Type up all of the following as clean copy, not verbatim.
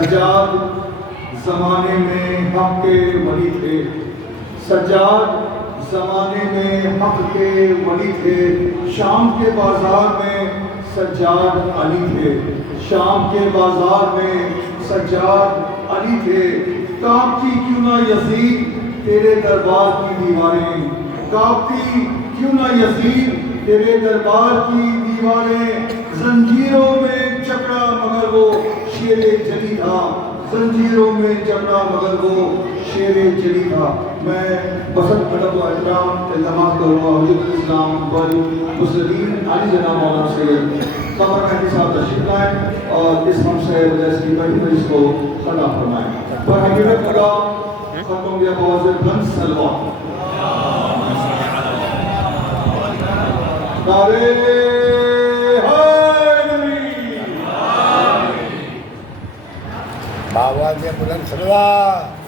سجاد زمانے میں حق کے ولی تھے، سجاد زمانے میں حق کے ولی تھے، شام کے بازار میں سجاد علی تھے، شام کے بازار میں سجاد علی تھے۔ کانپتی کیوں نہ یزید تیرے دربار کی دیواریں، کانپتی کیوں نہ یزید تیرے دربار کی دیواریں، زنجیروں میں جکڑا مگر وہ شیر جلی تھا، زنجیروں میں جکڑا مگر وہ شیر جلی تھا۔ میں بسط ادب و احترام التماس کروں گا حجت الاسلام والمسلمین علی جناب مولانا سید قمر مہدی صاحب تشریف لائیں اور اس ہم سے مجلس کی بڑی مجلس کو ختم فرمائیں۔ پر حقیقت خدا ختم گیا بہت بلند سلوات۔ نعرے آواز بلند سلوات۔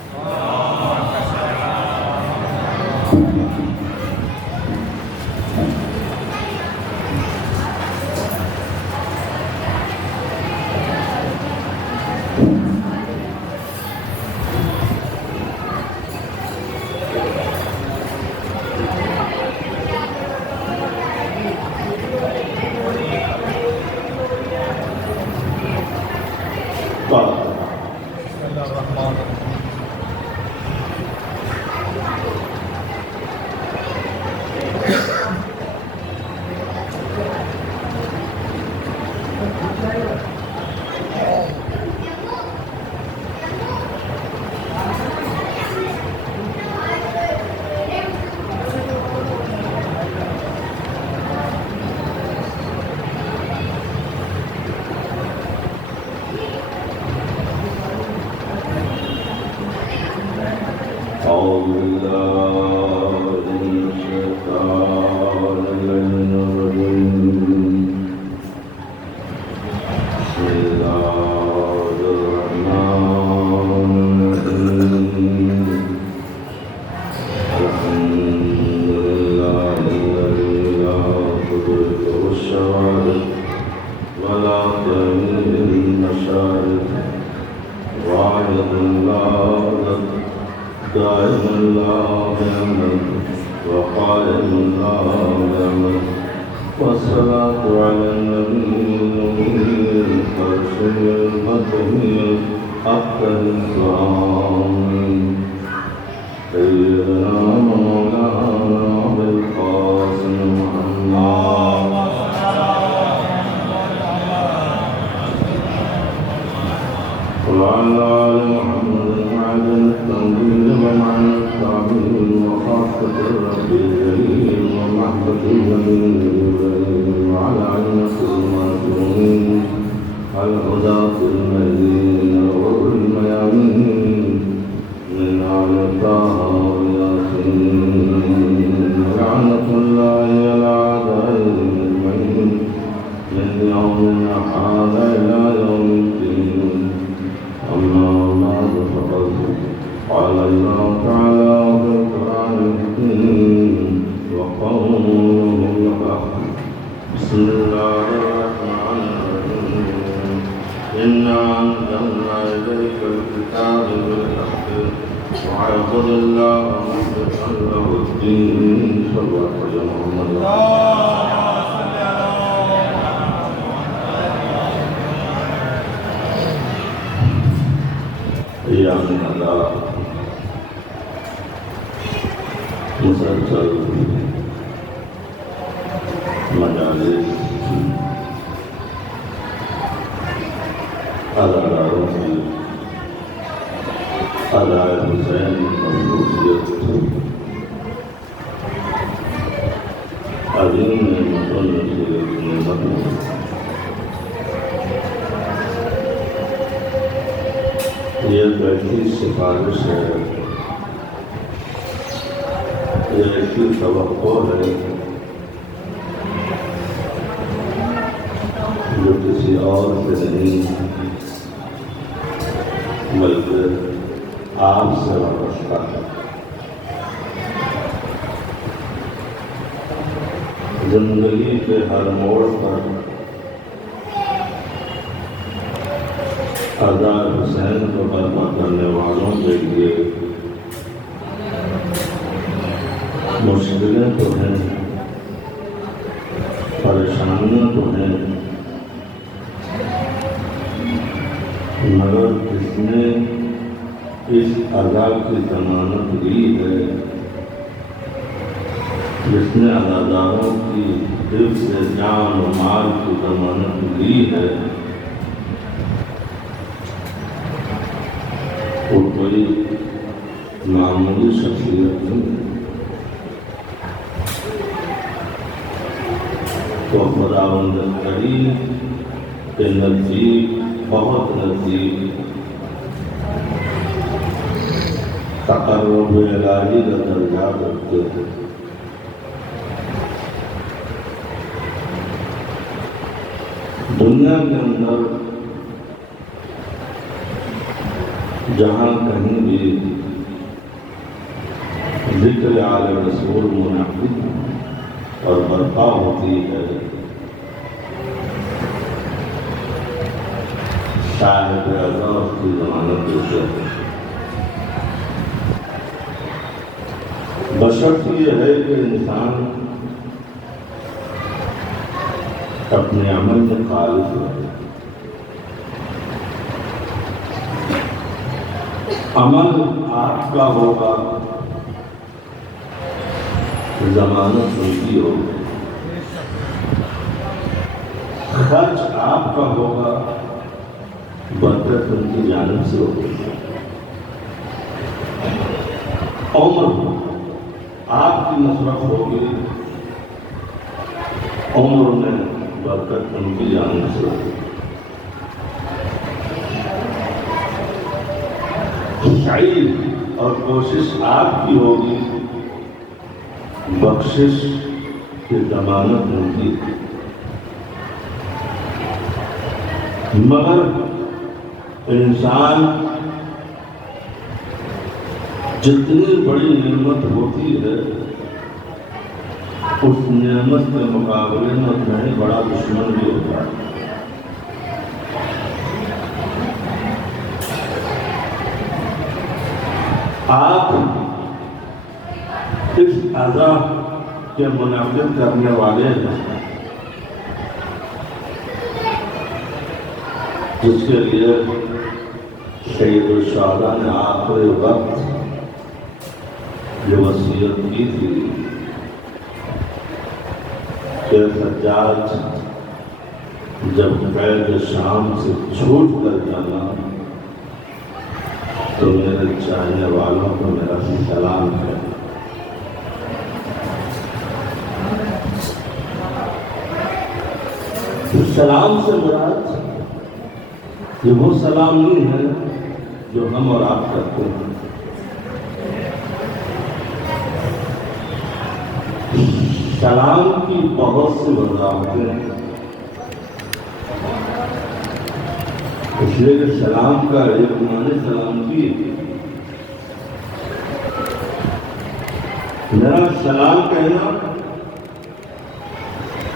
مسلسل مجالس اداکاروں کی ادائے حسین مصروفیت عظیم نعمتوں میں سے ایک نعمت ہے۔ یہ بیٹھی سفارش ہے، یہ ایسی توقع ہے جو کسی اور سے نہیں بلکہ آپ سے وابستہ ہے۔ زندگی کے ہر موڑ پر آزاد حسین کو برپا کرنے والوں کے لیے مشکلیں تو ہیں، پریشانیاں تو ہیں، مگر جس نے اس عذاب کی ضمانت لی ہے، جس نے عزاداروں کی دل سے جان و مال کی ضمانت لی ہے، وہ کوئی معمولی شخصیت نہیں ہے۔ تو خداوند کریم کے نزدیک، بہت نزدیک تقرب الہی کا درجہ رکھتے ہیں۔ دنیا کے اندر جہاں کہیں بھی ذکر آل رسول منعقد اور برپا ہوتی ہے، صاحب اعزاز کی ضمانت دیتے ہیں۔ بشرط یہ ہے کہ انسان اپنے عمل میں خالص رہے، عمل آپ کا ہوگا، ضمانت ان کی ہوگی، خرچ آپ کا ہوگا، برکت ان کی جانب سے ہوگی، عمر آپ کی مصرف ہوگی، عمر میں برکت ان کی جانب سے ہوگی، سعی اور کوشش آپ کی ہوگی، بخشش کی ضمانت ان کی۔ مگر انسان جتنی بڑی نعمت ہوتی ہے، اس نعمت کے مقابلے میں اتنا ہی بڑا دشمن بھی ہوتا ہے۔ آپ اس عذاب کے منعقد کرنے والے ہیں، جس کے لیے سید الشہداء نے آخری وقت یہ وصیت کی تھی کہ سجاد جب قید شام سے چھوٹ کر جانا تو میرے چاہنے والوں کو میرا سلام ہے۔ سلام سے مراد یہ وہ سلام نہیں ہے جو ہم اور آپ کرتے ہیں۔ سلام کی بہت سی وضاحتیں ہیں، اس لیے کہ سلام کا ایک معنی سلام کی میرا سلام کہنا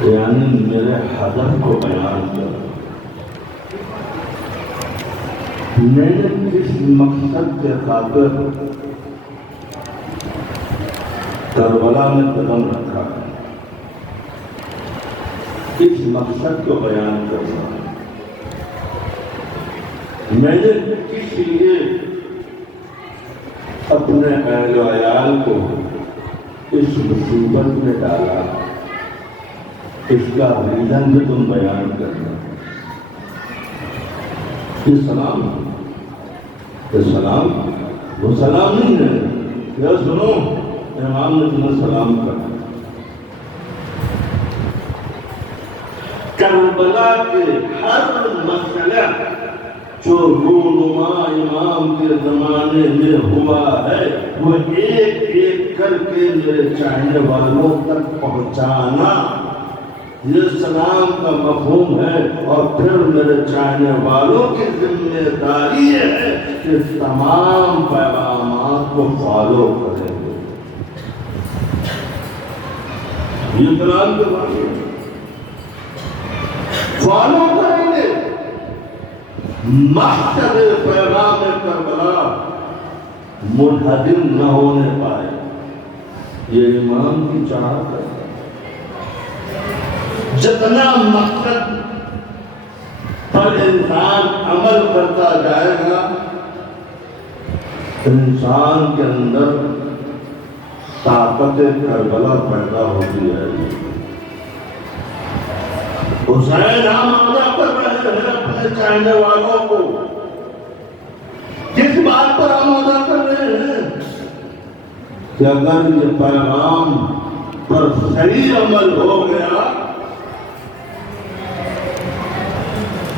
یعنی میرے ہدف کو بیان کر، میں نے کس مقصد کے خاطر کربلا میں قدم رکھا ہے، کس مقصد کو بیان کرنا، میں نے کس لیے اپنے اہل و عیال کو اس مصیبت میں ڈالا، اس کا ریزن بھی تم بیان کرنا۔ یہ سلام، یہ سلام وہ سلام نہیں ہے یہ سنو امام نے تمہیں سلام کرنا۔ کربلا کے ہر مسئلہ جو رونما امام کے زمانے میں ہوا ہے وہ ایک ایک کر کے میرے چاہنے والوں تک پہنچانا یہ سلام کا مفہوم ہے، اور پھر میرے چاہنے والوں کی ذمہ داری ہے کہ تمام پیغامات کو فالو کریں گے۔ یہ کلام کے بارے فالو کریں گے، مقصد پیغام کربلا منہدم نہ ہونے پائے، یہ امام کی چاہت ہے۔ جتنا مقصد پر انسان عمل کرتا جائے گا، انسان کے اندر طاقت کربلا پیدا ہوتی ہے۔ حسین ہم آمدہ کر رہے ہیں اپنے چاہنے والوں کو، کس بات پر آمدہ کر رہے ہیں کہ اگر یہ پیغام پر صحیح عمل ہو گیا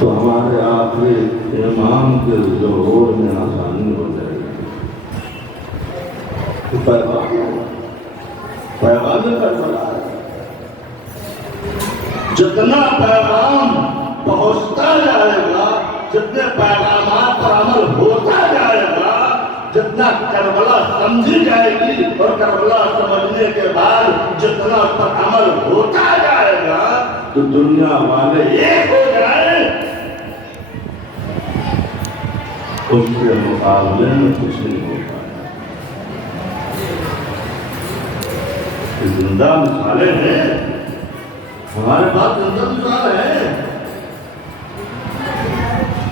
تو ہمارے آخری امام کے ظہور میں آسانی ہو جائے گی۔ پیغام کربلا ہے، جتنا پیغام پہنچتا جائے گا، جتنے پیغامات پر عمل ہوتا جائے گا، جتنا کربلا سمجھی جائے گی اور کربلا سمجھنے کے بعد جتنا پر عمل ہوتا جائے گا تو دنیا والے ایک ہو جائیں، اس کے مقابلے میں کچھ نہیں ہو پائے۔ زندہ مثالیں ہیں، ہمارے پاس زندہ مثال ہے۔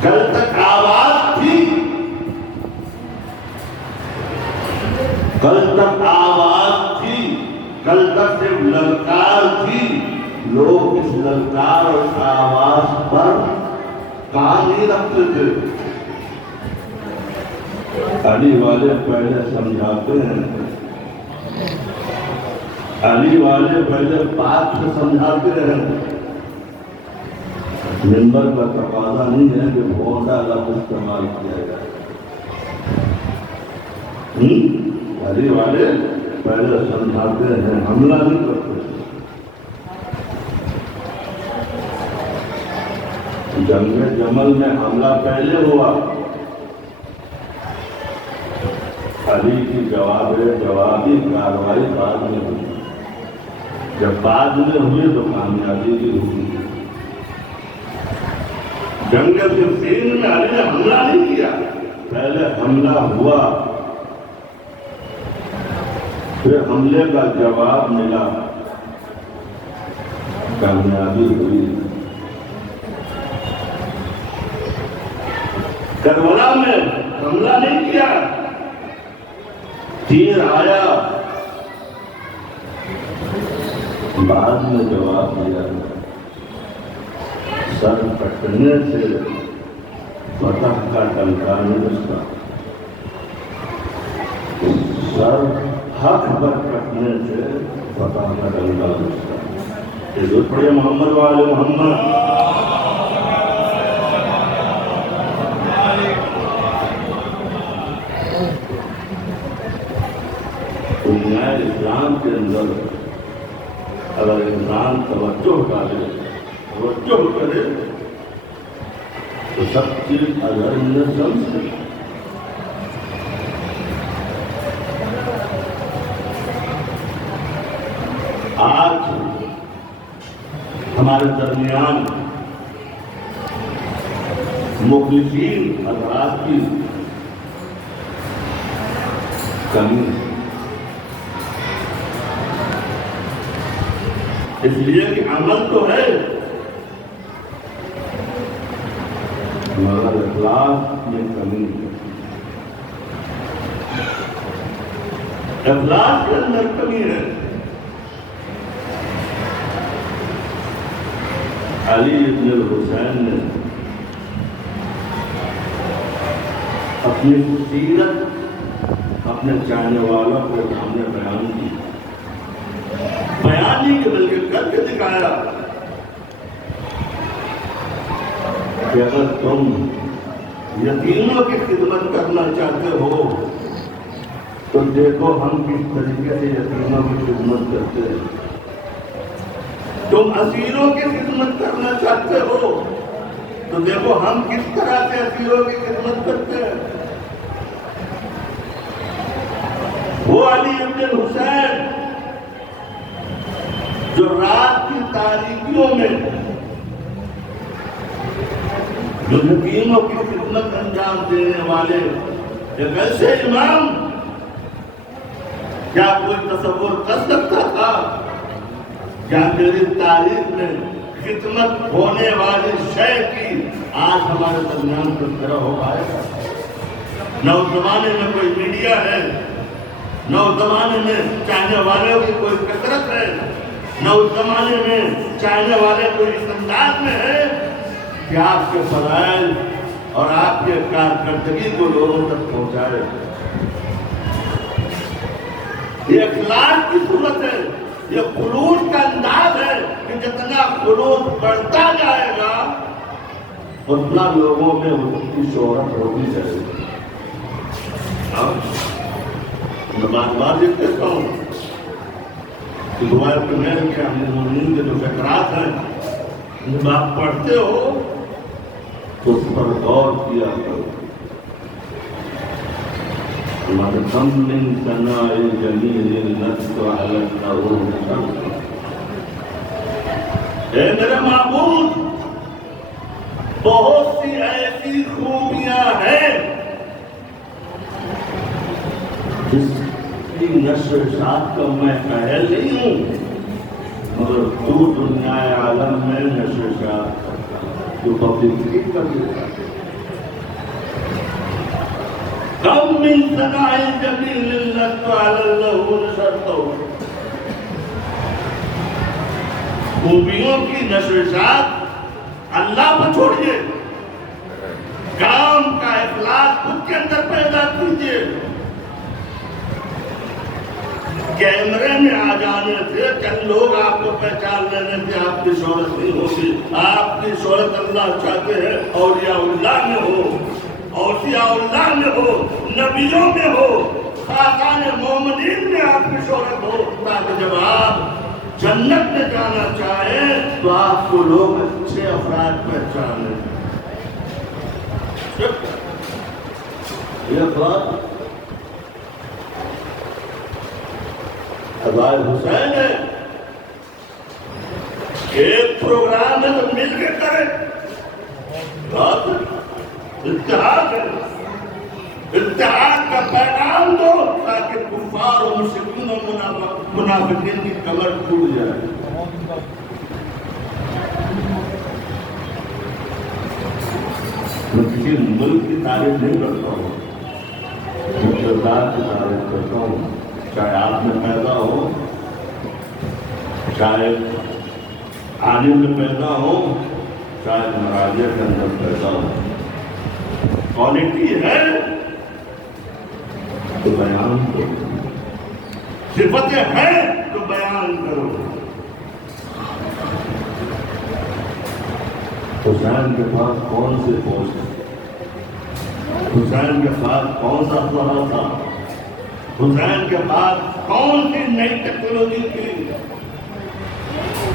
کل تک آواز تھی، کل تک آواز تھی، کل تک صرف للکار تھی، لوگ اس للکار اور آواز پر کام نہیں رکھتے تھے۔ علی والے پہلے سمجھاتے ہیں، علی والے پہلے بات سے سمجھاتے ہیں۔ منبر کا تقاضا نہیں ہے کہ بھونڈا لفظ استعمال کیا جائے۔ علی والے پہلے سمجھاتے ہیں، حملہ نہیں کرتے۔ جنگ جمل میں حملہ پہلے ہوا، علی کی جوابی کارروائی بعد میں ہوئی۔ جب بعد میں ہوئی تو کامیابی بھی ہوئی۔ جنگ صفین میں علی نے حملہ نہیں کیا، پہلے حملہ ہوا، پھر حملے کا جواب ملا، کامیابی ہوئی۔ کربلا میں حملہ نہیں کیا، تیر آیا، بعد میں جواب دیا۔ سر کٹنے سے فتح کا ڈنکا نہیں بجتا، سر حق پر کٹنے سے فتح کا ڈنکا بجتا۔ یہ جو پڑھے محمد والے محمد۔ دنیا اسلام کے اندر اگر انسان توجہ کرے تو سب چیز اگر نظم سے۔ آج ہمارے درمیان مخلصین حضرات کی کمی ہے، اس لیے کہ عمل تو ہے مگر اخلاق میں کمی ہے۔ اخلاق کے اندر کمی ہے۔ علی ابن الحسین نے اپنی سیرت اپنے چاہنے والوں کے سامنے بیان کی، بیان نہیں کہ بلکہ کر کے دکھایا کہ اگر تم یتیموں کی خدمت کرنا چاہتے ہو تو دیکھو ہم کس طریقے سے یتیموں کی خدمت کرتے ہیں۔ تم اسیروں کی خدمت کرنا چاہتے ہو تو دیکھو ہم کس طرح سے اسیروں کی خدمت کرتے ہیں۔ وہ علی ابن الحسین جو رات کی تاریکیوں میں جو یتیموں کی خدمت انجام دینے والے ایک ایسے امام، کیا کوئی تصور کر سکتا تھا کیا میری تاریخ میں خدمت ہونے والی شے کی آج ہمارے درمیان تذکرہ ہو پائے گا؟ نہ اس زمانے میں کوئی میڈیا ہے، نہ اس زمانے میں چاہنے والوں کی کوئی کثرت ہے، نہ اس زمانے میں چاہنے والے کوئی اس انداز میں ہے کہ آپ کے فرائض اور آپ کے کارکردگی کو لوگوں تک پہنچائے۔ یہ اخلاق کی صورت ہے، یہ خلوص کا انداز ہے کہ جتنا خلوص بڑھتا جائے گا اتنا لوگوں میں اس کی شہرت ہوتی جائے گی۔ میں بار بار یہ کہتا ہوں کہ دعائے پر میرے کے امیر المومنین کے جو فقرات ہیں جب آپ پڑھتے ہو تو اس پر غور کیا کرو۔ کم من ثناء جمیل لست علی النور شمس، اے میرے معبود بہت سی ایسی خوبیاں ہیں جس کی نشر اشاعت کا میں قائل نہیں ہوں، مگر تو دنیا عالم میں نشر اشاعت جو پبلسٹی کر دیتا ہے۔ کم من ثناء جمیل لست علی النور نشرتہ، خوبیوں کی نشر اشاعت اللہ پر چھوڑیے، کام کا اخلاص خود کے اندر پیدا کیجیے۔ کیمرے میں آ جانے سے چند لوگ آپ کو پہچان لینے سے آپ کی شہرت نہیں ہوتی۔ آپ کی شہرت اللہ چاہتے ہیں اولیاء اللہ میں ہو، اولیاء اللہ میں ہو، نبیوں میں ہو، خاقان مومنین میں آپ کی شہرت ہو، تاکہ جب آپ جنت میں جانا چاہیں تو آپ کو لوگ اچھے افراد پہچانے۔ یہ افراد ابائے حسین ہے، ایک پروگرام ہے تو مل کے کریں، اتحاد ہے، اتحاد کا پیغام دو تاکہ کفار و مشرکین و منافقین کی کمر ٹوٹ جائے۔ میں کسی ملک کی تعریف نہیں کرتا ہوں، میں کردار کی تعریف کرتا ہوں، چاہے آپ میں پیدا ہو، چاہے آنے میں پیدا ہو، چاہے مراجع کے اندر پیدا ہو، کوالٹی ہے تو بیان کرو، صفتیں ہیں تو بیان کرو۔ حسین کے پاس کون سے پوسٹ، حسین کے پاس کون سا اسلحہ تھا، حسین کے پاس کون سی نئی ٹیکنالوجی تھی؟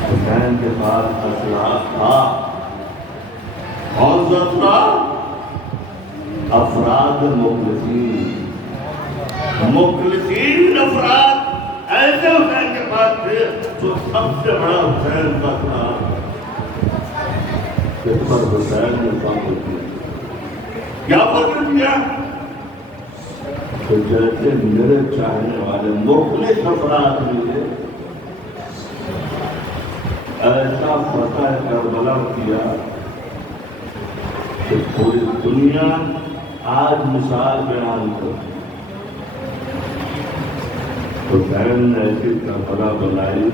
حسین کے پاس اسلحہ تھا، کون سا اسلحہ؟ افراد مخلصین، مخلصین افراد ایسے حسین کے پاس تھے جو سب سے بڑا حسین کا تھا۔ اس پر حسین نے فخر کیا، کیا فخر کیا؟ تو جیسے میرے چاہنے والے مختلف افراد ملے، ایسا فتح کربلا کیا کہ پوری دنیا آج مثال بیان کر۔ حسین نے ایسی کربلا بنائی،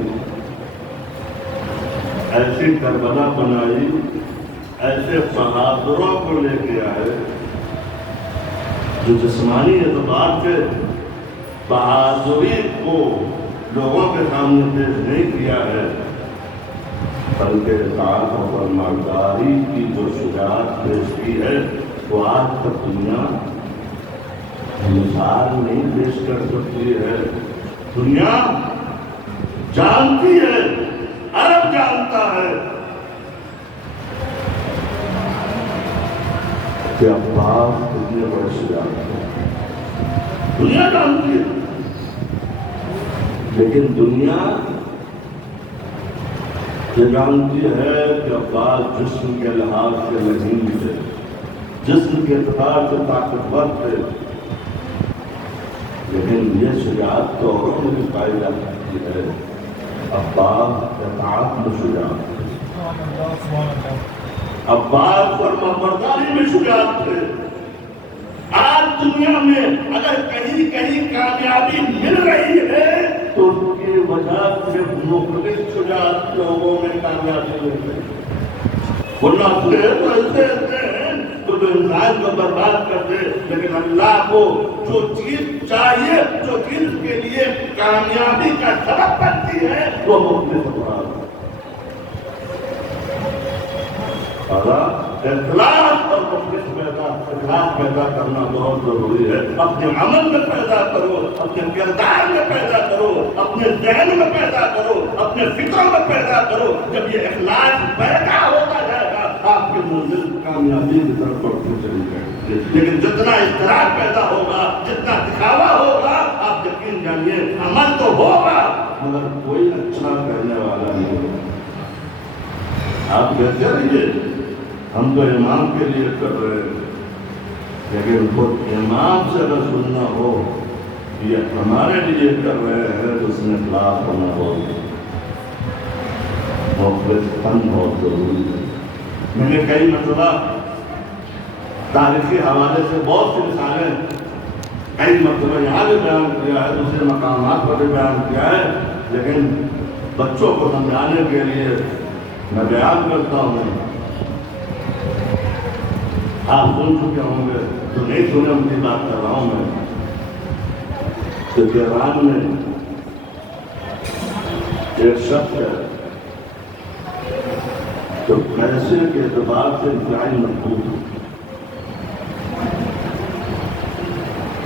ایسی کربلا بنائی، ایسے بہادروں کو لے کے آئے جو جسمانی اعتبار سے بہادری کو لوگوں کے سامنے پیش نہیں کیا ہے، بلکہ اطاعت و فرمانبرداری کی جو شجاعت پیش کی ہے وہ آج تک دنیا مثال نہیں پیش کر سکتی ہے۔ دنیا جانتی ہے، عرب جانتا ہے کہ عباس کتنے بڑے شجاعت ہیں، دنیا جانتی ہے، لیکن دنیا یہ جانتی ہے کہ عباس جسم کے لحاظ سے نہیں تھے، جسم کے اعتبار سے طاقتور تھے، لیکن یہ شجاعت تو عورتوں میں بھی پائی جا سکتی ہے۔ عباس اطاعت میں شجاعت تھے، عباس فرما برداری میں شجاعت تھے۔ آج دنیا میں اگر کہیں کہیں کامیابی مل رہی ہے تو اس کی وجہ سے مختلف شجاعت لوگوں میں کامیابی مل رہی ہے۔ وہ ناصرے تو ایسے ہیں تو جو انسان کو برباد کر دے، لیکن اللہ کو جو چیز چاہیے، جو چیز کے لیے کامیابی کا سبب بنتی ہے، وہ مختلف افراد ہے۔ اخلاص اور اخلاص پیدا کرنا بہت ضروری ہے۔ اپنے عمل میں پیدا کرو، اپنے کردار میں پیدا کرو، اپنے ذہن میں پیدا کرو، اپنے فکروں میں پیدا کرو۔ جب یہ اخلاص پیدا ہوتا جائے گا آپ کی منزل کامیابی کی طرف بڑھتی چلی جائے گی۔ لیکن جتنا اضطراب پیدا ہوگا، جتنا دکھاوا ہوگا، آپ یقین جانیے عمل تو ہوگا مگر کوئی اچھا کرنے والا نہیں ہوگا۔ آپ کہتے رہیے ہم تو امام کے لیے کر رہے ہیں، لیکن خود امام سے اگر سننا ہو یہ ہمارے لیے کر رہے ہیں تو اس میں اخلاص ہونا ہوگا، مخلص پن بہت ضروری ہے۔ میں نے کئی مرتبہ تاریخی حوالے سے بہت سی مثالیں کئی مرتبہ یہاں بھی بیان کیا ہے، دوسرے مقامات پر بھی بیان کیا ہے، لیکن بچوں کو سمجھانے کے لیے میں بیان کرتا ہوں۔ آپ سن چکے ہوں گے، جو نہیں سنے ان کی بات کر رہا ہوں میں۔ کہ تہران میں ایک شخص ہے جو پیسے کے اعتبار سے انتہائی مضبوط ہے،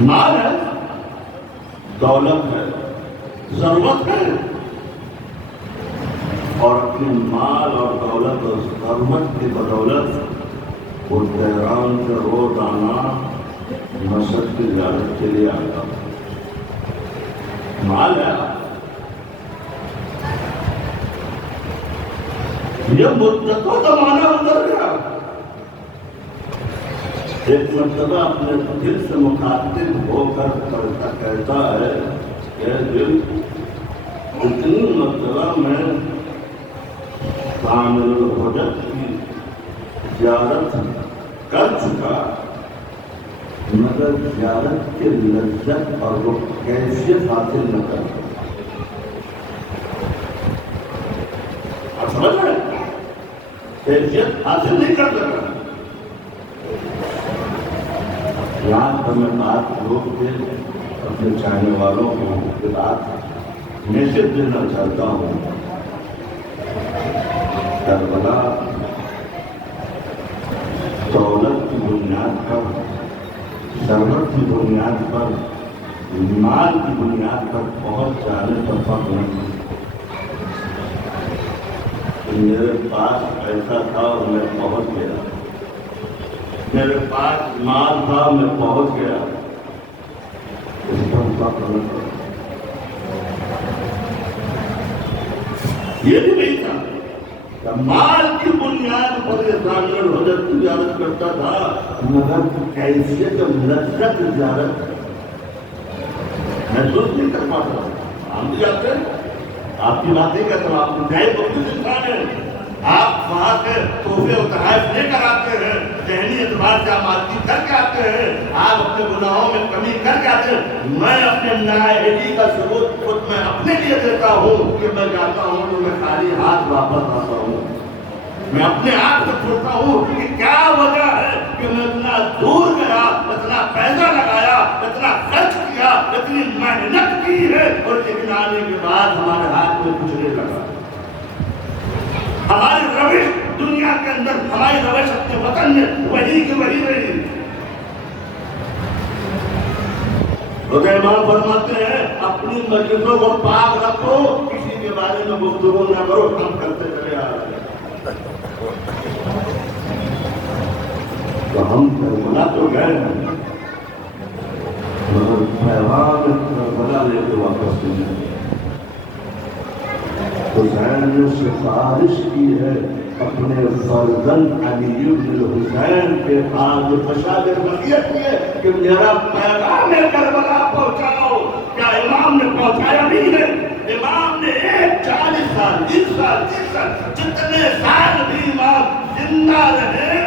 مال ہے، دولت ہے، ضرورت ہے، اور اپنے مال اور دولت اور ضرورت کی بدولت وہ تہران سے روزانہ مسجد کی زیارت کے لیے آتا، مال ہے۔ یہ مدتوں زمانہ گزر گیا۔ ایک مرتبہ اپنے دل سے مخاطب ہو کر کہتا ہے کہ دل اتنی مرتبہ میں کامل الحجت کی زیارت کر چکا مگر زیارت کے لذت اور وہ کیفیت حاصل نہ کر سکا۔ آپ سمجھ رہے ہیں؟ کیفیت حاصل نہیں کر سکا۔ یہاں پر میں بات لوگ کے اپنے چاہنے والوں کو کے بات میسج دینا چاہتا ہوں۔ کربلا دولت کی بنیاد پر، ضرورت کی بنیاد پر، مال کی بنیاد پر پہنچ جانے پر فرق نہیں۔ میرے پاس پیسہ تھا اور میں پہنچ گیا، میرے پاس مال تھا میں پہنچ گیا، اس پر فرق نہیں۔ یہ بھی نہیں تھا مال کی بنیاد پر کامل الحجت کی زیارت کرتا تھا مگر کیفیت اور لذت زیارت محسوس نہیں کر پاتا۔ ہم بھی جاتے ہیں، آپ کی باتیں کرتا ہوں، آپ کو نئے بہت انسان ہیں، آپ وہاں سے تحفے و تحائف لے کر آتے ہیں، ذہنی اعتبار سے آپ بات چیت کر کے آتے ہیں، آپ اپنے گناہوں میں کمی کر کے آتے ہیں۔ میں اپنے نااہلی کا ثبوت خود میں اپنے لیے دیتا ہوں کہ میں جاتا ہوں تو میں خالی ہاتھ واپس آتا ہوں۔ میں اپنے آپ سے پوچھتا ہوں کہ کیا وجہ ہے کہ میں اتنا دور گیا، اتنا پیسہ لگایا، اتنا خرچ کیا، اتنی محنت کی ہے، اور لیکن آنے کے بعد ہمارے ہاتھ میں کچھ نہیں لگا۔ ہماری روش دنیا کے اندر، ہماری روش اپنے وطن میں وہی کی وہی رہی۔ امام فرماتے ہیں اپنی مجلسوں کو پاک رکھو، کسی کے بارے میں گفتگو نہ کرو، ہم کرتے چلے آ رہے ہیں۔ تو ہم کربلا تو گئے ہیں مگر پیغام کربلا لے کے واپس نہیں آئے۔ حسین نے سفارش کی ہے اپنے فرزند علی بن حسین کے آج فشاد وصیت کی ہے کہ میرا پیغام کربلا پہنچاؤ. کیا امام نے پہنچایا نہیں ہے؟ امام نے 40 سال 20 سال 30 سال جتنے سال بھی امام زندہ رہے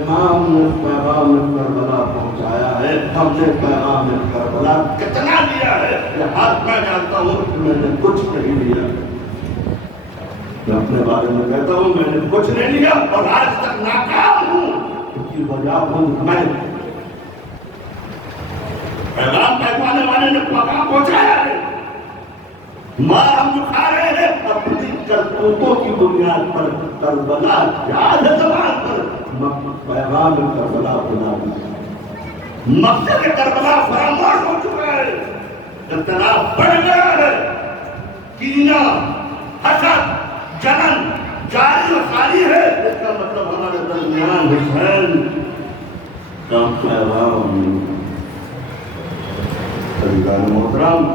امام نے پیغام کربلا پہنچایا ہے. ہم نے پیغام کربلا کتنا لیا ہے یہ ہاتھ میں جانتا ہوں کہ میں نے کچھ نہیں لیا. میں اپنے بارے میں کہتا ہوں میں نے کچھ نہیں لیا اور آج تک ناکام ہوں. اس کی وجہ ہوں میں پیغام پہنچانے والے نے پیغام پہنچایا ہے. ماں ہم جو کھا رہے ہیں اپنی کرتوتوں کی بنیاد پر کربلا یاد ہے زبان پر پیغام کربلا بنا دیا. مقصد کربلا فراموش ہو چکا ہے. اختلاف بڑھ گیا ہے. کینہ حسد جنن جاری و ساری ہے. اس کا مطلب ہمارے درمیان حسین کا پیغام عزیزان محترم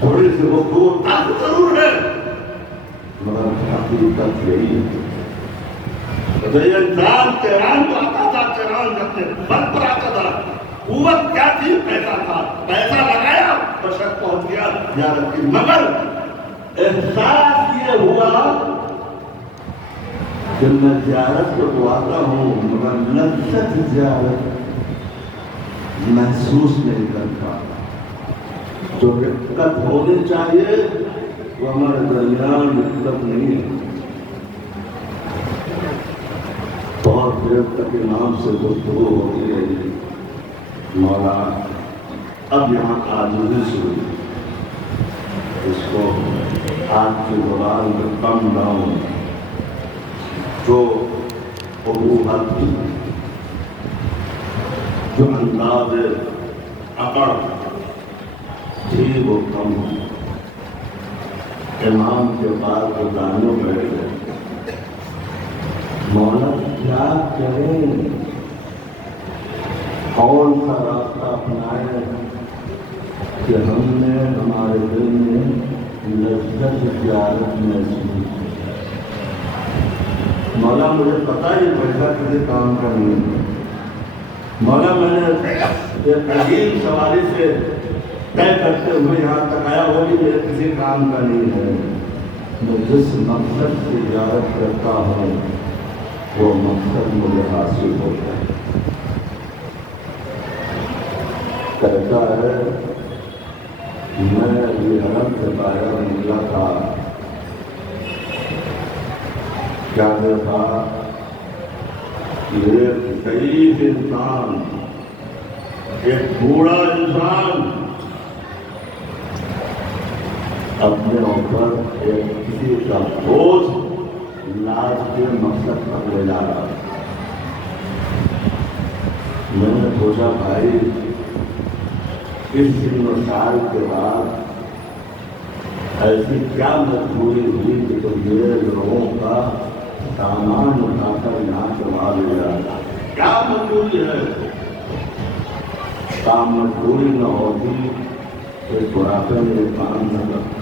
تھوڑی سی وہ دور تک ضرور ہے مگر حقیقت یہی ہے. یہ انسان تہران کو آتا تھا تہران اپنے بل پر آتا تھا. قوت کیا تھی؟ پیسہ تھا. پیسہ لگایا بشر پہنچ گیا زیارت کی. مگر احساس یہ ہوا کہ میں زیارت کو تو آتا ہوں مگر لذت زیارت محسوس نہیں کرتا. جو رفقت ہونی چاہیے وہ ہمارے درمیان رفقت نہیں ہے. بہت دیر تک امام سے گفتگو ہوتی رہی. مولا اب یہاں عاجزی شروع اس کو آج کی زبان میں کم ڈاؤن جو ابوہت جو انداز اکڑ تھی وہ کم. امام کے بعد وہ دانوں بیٹھ گئے. مولا کیا کریں کون سا راستہ اپنائے کہ ہم نے ہمارے دل میں لذت زیارت محسوس. مولا مجھے پتا ہی پیسہ کسی کام کا نہیں ہے. مولا میں نے ایک عظیم سواری سے طے کرتے ہوئے یہاں تک آیا وہ بھی میرے کسی کام کا نہیں ہے. میں جس مقصد سے زیارت کرتا ہوں وہ مقصد مجھے حاصل ہوتا ہے. کہتا ہے میں یہ حرم سے باہر نکلا تھا. کیا دیکھا ایک ضعیف انسان ایک بوڑھا انسان اپنے اوپر ایک کسی کا بوجھ لاج کے مقصد پر لے جا رہا. میں نے سوچا بھائی اس دن و سال کے بعد ایسی کیا مجبوری ہوئی کہ تم میرے لوگوں کا سامان اٹھا کر یہاں سے وہاں لے جا رہا. کیا مجبوری ہے؟ کام مجبوری نہ ہوتی کہ براتے میں کام نہ کرتا.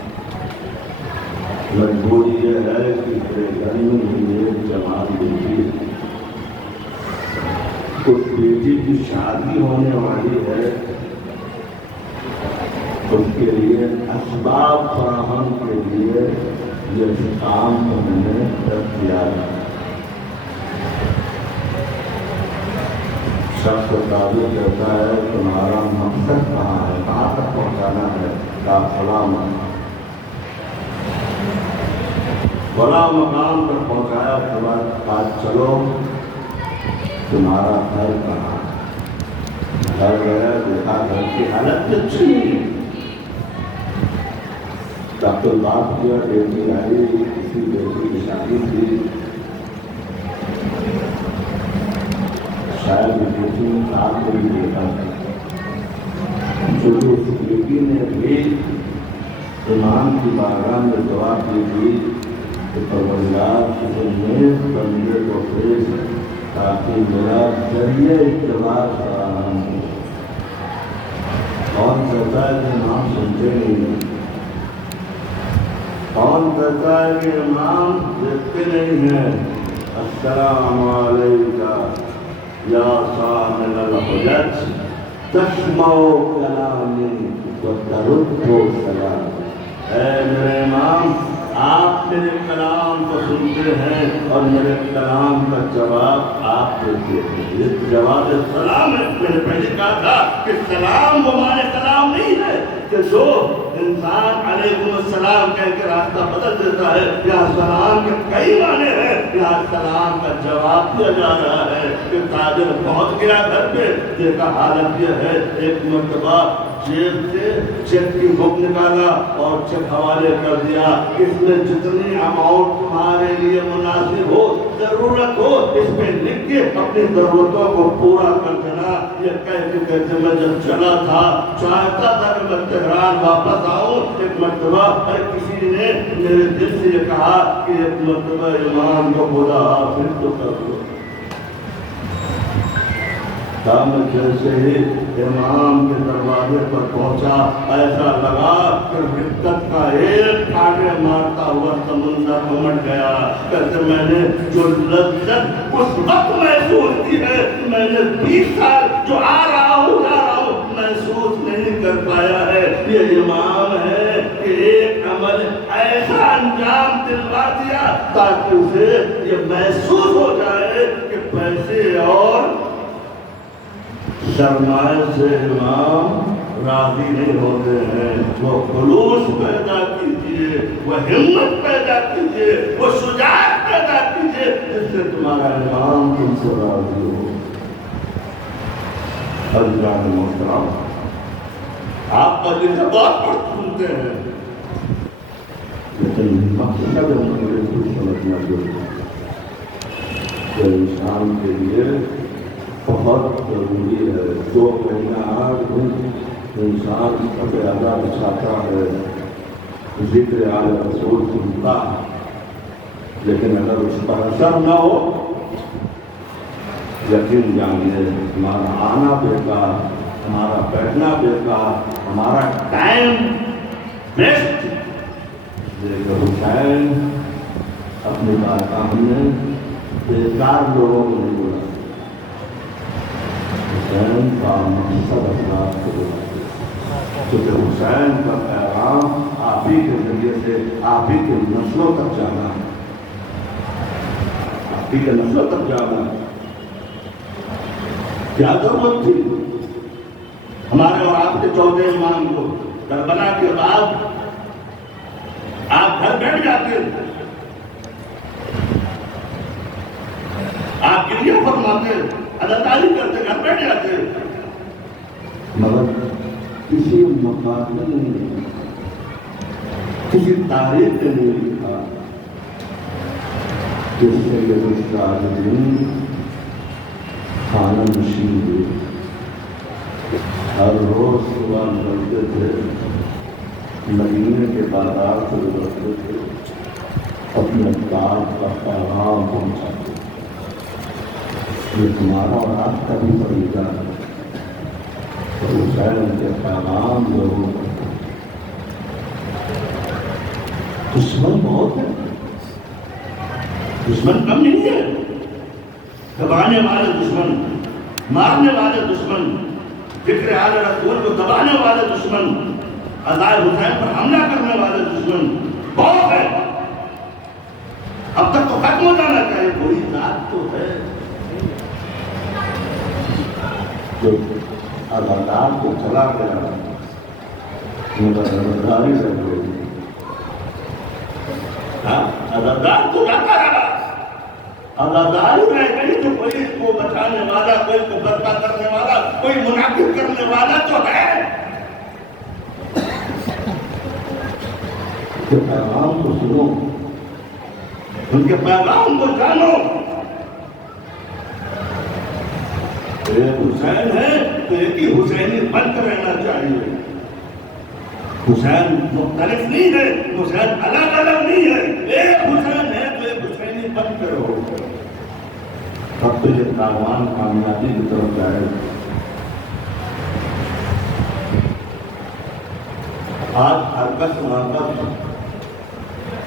مجبوری یہ ہے کہ تیرے گھر میں ایک جوان بیٹی اس بیٹی کی شادی ہونے والی ہے. اس کے لیے اسباب فراہم کے لیے یہ کام ہم نے کیا. شخص قابل کہتا ہے تمہارا مقصد کہاں ہے, کہاں تک پہنچانا ہے. کا فلاں بڑا مقام پر پہنچایا کے بعد آج چلو تمہارا گھر کہاں. گھر گیا دیکھا گھر کی حالت اچھی نہیں ہے. ڈاکٹر بات کیا بیٹی آئی کسی بیٹی کی شادی تھی شاید بیٹی نے آپ کو بھی دیکھا تھا. جو اس بیٹی نے بھی امام کی بارگاہ میں دعا کی تھی کہ پروردگار کسی نیک بندے کو بھیج تاکہ میرا ذریعہ اتباع فراہم ہو. اور کہتا ہے کہ نام سنتے نہیں کون کہتا ہے کہ امام دیکھتے نہیں ہیں؟ السلام علیکہ یا صاحب الحجج تسمع کلامی و ترد سلام. اے میرے امام، آپ میرے کلام کو سنتے ہیں اور میرے کلام کا جواب آپ دیتے ہیں. یہ جواب سلام ہے. میں نے پہلے کہا تھا کہ سلام وہ معنی کلام نہیں ہے کہ جو انسان علیکم السلام کہہ کے راستہ بدل دیتا ہے. یہاں سلام کے کئی معنی ہیں. یہاں سلام کا جواب دیا جا رہا ہے کہ تاجر پہنچ گیا گھر پہ، دیکھا حالت یہ ہے. ایک مرتبہ جیب سے چیک کی بک نکالا اور چیک حوالے کر دیا. اس میں جتنی اماؤنٹ تمہارے لیے مناسب ہو، ضرورت ہو، اس پہ لکھ کے اپنی ضرورتوں کو پورا کر دینا. یہ کہہ کے کہتے میں جب چلا تھا چاہتا تھا کہ میں تہران واپس آؤں. ایک مرتبہ ہر کسی نے میرے دل سے یہ کہا کہ ایک مرتبہ امام کو بولا حافظ تو کر دو. میں جیسے ہی امام کے دروازے پر پہنچا، ایسا لگا کہ رقت کا ایک کاٹے مارتا ہوا سمندر امٹ گیا. کہتے میں نے جو لذت اس وقت محسوس کی ہے، میں نے 20 سال جو آ رہا ہوں جا رہا ہوں محسوس نہیں کر پایا ہے. یہ امام ہے کہ ایک عمل ایسا انجام دلوا دیا تاکہ اسے یہ محسوس ہو جائے کہ پیسے اور سرمایہ سے امام راضی نہیں ہوتے ہیں. وہ خلوص پیدا کیجئے، وہ ہمت پیدا کیجئے، وہ شجاعت پیدا کیجئے جس سے تمہارا امام تم سے راضی ہو. حضرات محترم، آپ کا جسے بہت کچھ سنتے ہیں لیکن مقصد مجھے کچھ سمجھنا ضروری ہے کہ انسان کے لیے بہت ضروری ہے. 2 مہینہ آج انسان سب اعلیٰ بچھاتا ہے، ذکر اعلی رسول سنتا ہے، لیکن اگر اس پر اثر نہ ہو یقین جانیے ہمارا آنا بیکار، ہمارا بیٹھنا بیکار، ہمارا ٹائم ویسٹ. لیکن حسین اپنی بات ہم نے بیکار لوگوں کو نہیں بولا. حسین کا مقصد افراد کو بولا کیونکہ حسین کا پیغام آپ ہی کے ذریعے سے آپ ہی کے نسلوں تک جانا ہے، آپ ہی کے نسلوں تک جانا ہے. کیا ضرورت تھی ہمارے اور آپ کے 14 امام کو؟ کربلا کے بعد آپ گھر بیٹھ جاتے، آپ گریہ فرماتے، اداکاری کرتے، گھر بیٹھ جاتے، مگر کسی مقابلے نے کسی تاریخ نے نہیں لکھا جس سے یہ مستعدین خانہ نشین ہوئے. ہر روز صبح نکلتے تھے، مدینے کے بازار سے گزرتے تھے، اپنے کام کا پیغام پہنچاتے. یہ تمہارا اور آپ کا بھی فریضہ ہے. حسین کے پیغام لوگوں کو دشمن بہت ہے، دشمن کم نہیں ہے. دبانے والے دشمن، مارنے والے دشمن، فکر اعلی رسول کو دبانے والے دشمن، عزائے حسین پر حملہ کرنے والے دشمن بہت ہے. اب تک تو ختم ہو جانا چاہیے. کوئی ذات تو ہے جو اداکار کو چلا گیا مگر اداکاری سے گئی. اداکار تو جاتا رہا، اداکاری رہ گئی. تو کوئی اس کو بچانے والا، کوئی کو برپا کرنے والا، کوئی منعقد کرنے والا تو ہے. ان کے پیغام کو سنو، ان کے پیغام کو جانو. ایک حسین ہے تو ایک ہی حسینی بن کر رہنا چاہیے. حسین مختلف نہیں ہے، حسین الگ الگ نہیں ہے. ایک حسین ہے تو ایک حسینی بن کر ہو. اب تو یہ کاروان کامیابی کی طرف جائے. آج ہر کس مرکز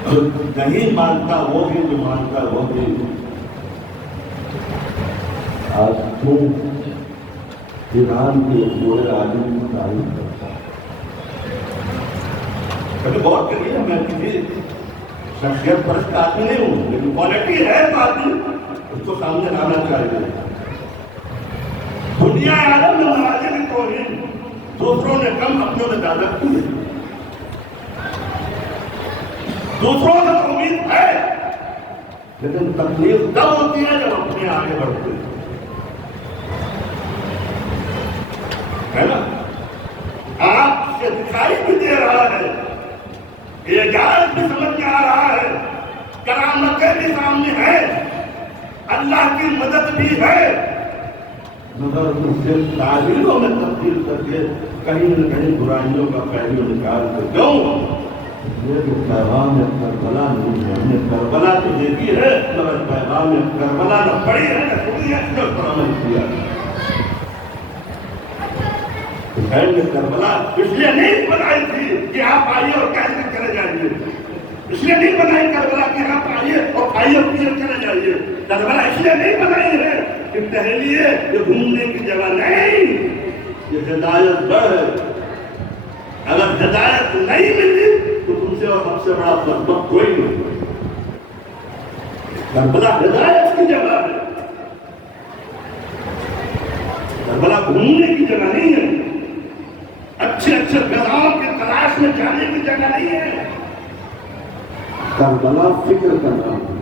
جو نہیں مانتا وہ بھی، جو مانتا وہ بھی۔ آج تو ایران کے بڑے عالم کی تعریف کرتا ہے۔ کبھی غور کریے، میں کسی شخصیت پرست آدمی نہیں ہوں، لیکن کوالٹی ہے تو آدمی اس کو سامنے لانا چاہیے۔ دنیا عالم میں مراجع کی توہین دوسروں نے کم، اپنوں نے زیادہ کی ہے۔ دوسروں سے امید ہے، لیکن تکلیف تب ہوتی ہے جب اپنے آگے بڑھتے ہیں، ہے نا؟ آپ سے دکھائی بھی دے رہا ہے، اعجاز بھی سمجھ میں آ رہا ہے، کرامتیں بھی سامنے ہیں، اللہ کی مدد بھی ہے، مگر اسے تعبیروں میں تبدیل کر کے کہیں نہ کہیں برائیوں کا پہلو نکال کے کیوں؟ یہ جو پیغام کربلا نہیں ہے، ہم نے کربلا تو دیکھی ہے، مگر پیغام کربلا نہ پڑھی ہے نہ سنی ہے، اس پر عمل کیا۔ حسین نے کربلا اس لیے نہیں بنائی تھی کہ آپ آئیے اور کہہ کے چلے جائیے، اس لیے نہیں بنائی کربلا کہ آپ آئیے اور کھائیے اور پیے چلے جائیے، کربلا اس لیے نہیں بنائی ہے کہ ٹہلیے، یہ گھومنے کی جگہ نہیں، یہ ہدایت گڑھ ہے۔ اگر ہدایت نہیں ملی تو تم سے اور ہم سے بڑا بدبخت کوئی نہیں۔ کربلا ہدایت کی جگہ ہے، کربلا گھومنے کی جگہ نہیں ہے، اچھے اچھے غذاؤں کی تلاش میں جانے کی جگہ نہیں ہے۔ کربلا فکر کا نام ہے،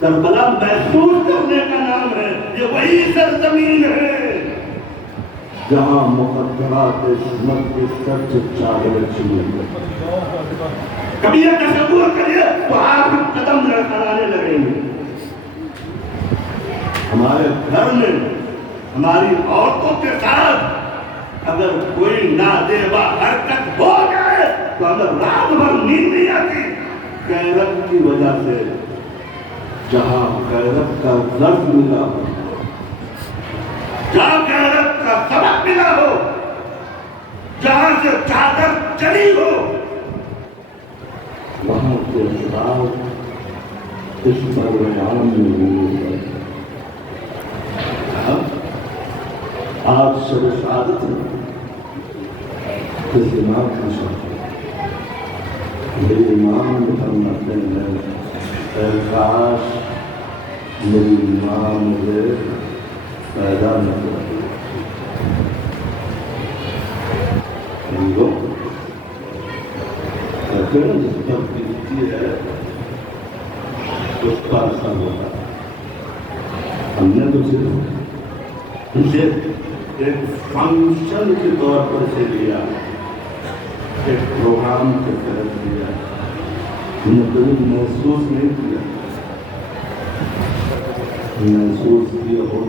کربلا محسوس کرنے کا نام ہے، یہ وہی سرزمین ہے جہاں مقدرات عصمت کے سچ چادر چھلے۔ کبھی یہ تصور کریے تو آپ قدم لڑکھڑانے لگیں گے۔ ہمارے گھر میں ہماری عورتوں کے ساتھ اگر کوئی نادیبا حرکت ہو جائے تو اگر رات بھر نیند نہیں آتی، غیرت کی وجہ سے، جہاں غیرت کا لفظ ملا ہو، جہاں غیرت کا سبق ملا ہو، جہاں سے چادر چلی ہو، وہاں کے اثرات اس پروگرام میں ہوئے ہیں۔ آج شب شہادت میں اس امام کا شرف میری امام فرماتے ہیں، اے کاش میری امام مجھے پیدا نہ کرتی۔ کہتے ہیں جس پر بیتتی ہے اس کا اثر ہوتا ہے۔ ہم نے تو صرف اسے ایک فنکشن کے طور پر سے لیا، ایک پروگرام کے تحت لیا، ہم نے کبھی محسوس نہیں کیا، محسوس کیا ہوتے